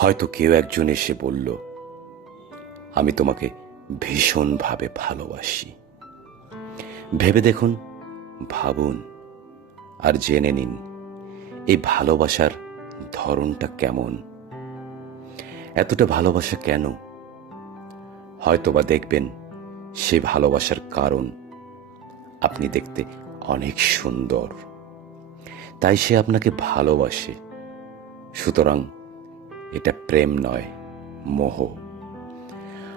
হয়তো কেউ একজন এসে বলল, আমি তোমাকে ভীষণভাবে ভালোবাসি। ভেবে দেখুন, ভাবুন আর জেনে নিন এই ভালোবাসার ধরনটা কেমন, এতটা ভালোবাসা কেন। হয়তোবা দেখবেন সে ভালোবাসার কারণ আপনি দেখতে অনেক সুন্দর, তাই সে আপনাকে ভালোবাসে। সুতরাং এটা প্রেম নয়, মোহ।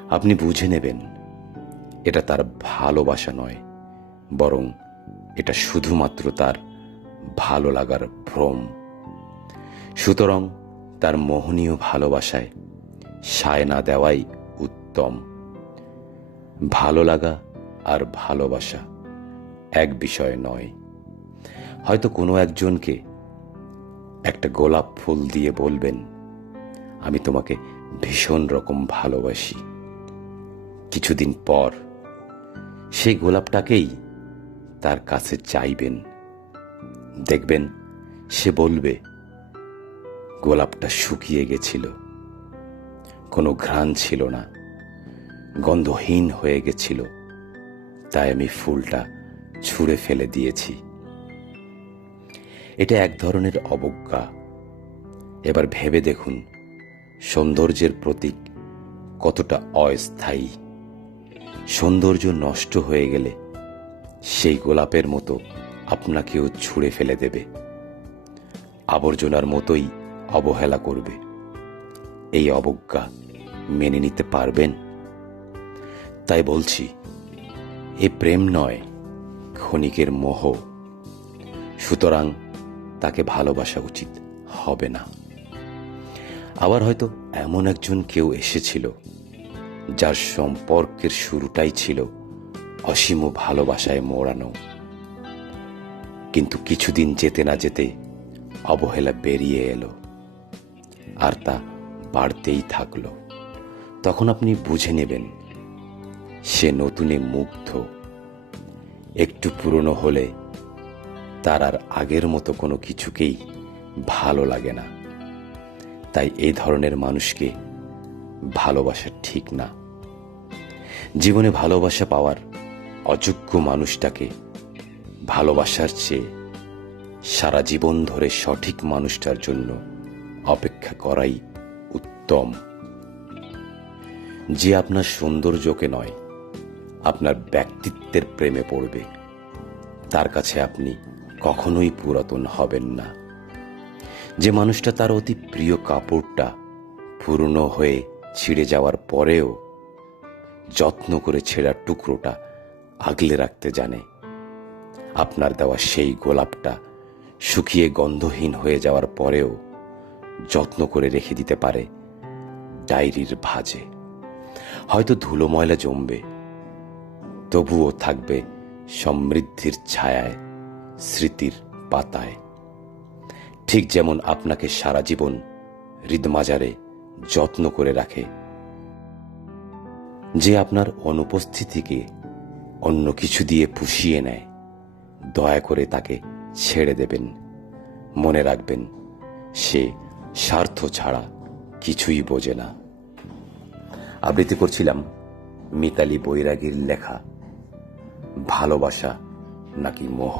আপনি বুঝে নেবেন এটা তার ভালোবাসা নয়, বরং এটা শুধুমাত্র তার ভালো লাগার ভ্রম। সুতরাং তার মোহনীয় ভালোবাসায় সায় না দেওয়াই উত্তম। ভালো লাগা আর ভালোবাসা এক বিষয় নয়। হয়তো কোনো একজনকে একটা গোলাপ ফুল দিয়ে বলবেন, আমি তোমাকে ভীষণ রকম ভালোবাসি। কিছুদিন পর সেই গোলাপটাকেই তার কাছে চাইবেন, দেখবেন সে বলবে, গোলাপটা শুকিয়ে গেছিল, কোনো ঘ্রাণ ছিল না, গন্ধহীন হয়ে গেছিল, তাই আমি ফুলটা ছুঁড়ে ফেলে দিয়েছি। এটা এক ধরনের অবজ্ঞা। এবার ভেবে দেখুন, সৌন্দর্যের প্রতীক কতটা অস্থায়ী। সৌন্দর্য নষ্ট হয়ে গেলে সেই গোলাপের মতো আপনাকেও ছুঁড়ে ফেলে দেবে, আবর্জনার মতোই অবহেলা করবে। এই অবজ্ঞা মেনে নিতে পারবেন? তাই বলছি, এ প্রেম নয়, ক্ষণিকের মোহ। সুতরাং তাকে ভালোবাসা উচিত হবে না। আবার হয়তো এমন একজন কেউ এসেছিল যার সম্পর্কের শুরুটাই ছিল অসীম ভালোবাসায় মোড়ানো, কিন্তু কিছুদিন যেতে না যেতে অবহেলা বেরিয়ে এলো, আর তা বাড়তেই থাকলো। তখন আপনি বুঝে নেবেন সে নতুনে মুগ্ধ। একটু পুরনো হলে তার আর আগের মতো কোনো কিছুকেই ভালো লাগে না। তাই এই ধরনের মানুষকে ভালোবাসা ঠিক না। জীবনে ভালোবাসা পাওয়ার অযোগ্য মানুষটাকে ভালোবাসার চেয়ে সারা জীবন ধরে সঠিক মানুষটার জন্য অপেক্ষা করাই উত্তম। যে আপনার সৌন্দর্যকে নয়, আপনার ব্যক্তিত্বের প্রেমে পড়বে, তার কাছে আপনি কখনোই পুরাতন হবেন না। যে মানুষটা তার অতি প্রিয় কাপড়টা পুরনো হয়ে ছিঁড়ে যাওয়ার পরেও যত্ন করে ছেঁড়া টুকরোটা আগলে রাখতে জানে, আপনার দেওয়া সেই গোলাপটা শুকিয়ে গন্ধহীন হয়ে যাওয়ার পরেও যত্ন করে রেখে দিতে পারে ডায়েরির ভাঁজে। হয়তো ধুলো ময়লা জমবে, তবুও থাকবে সমৃদ্ধির ছায়ায়, স্মৃতির পাতায়। ঠিক যেমন আপনাকে সারা জীবন হৃদমাজারে যত্ন করে রাখে। যে আপনার অনুপস্থিতিকে অন্য কিছু দিয়ে পুষিয়ে নেয়, দয়া করে তাকে ছেড়ে দেবেন। মনে রাখবেন, সে স্বার্থ ছাড়া কিছুই বোঝে না। আবৃত্তি করছিলাম মিতালি বৈরাগীর লেখা ভালোবাসা নাকি মোহ।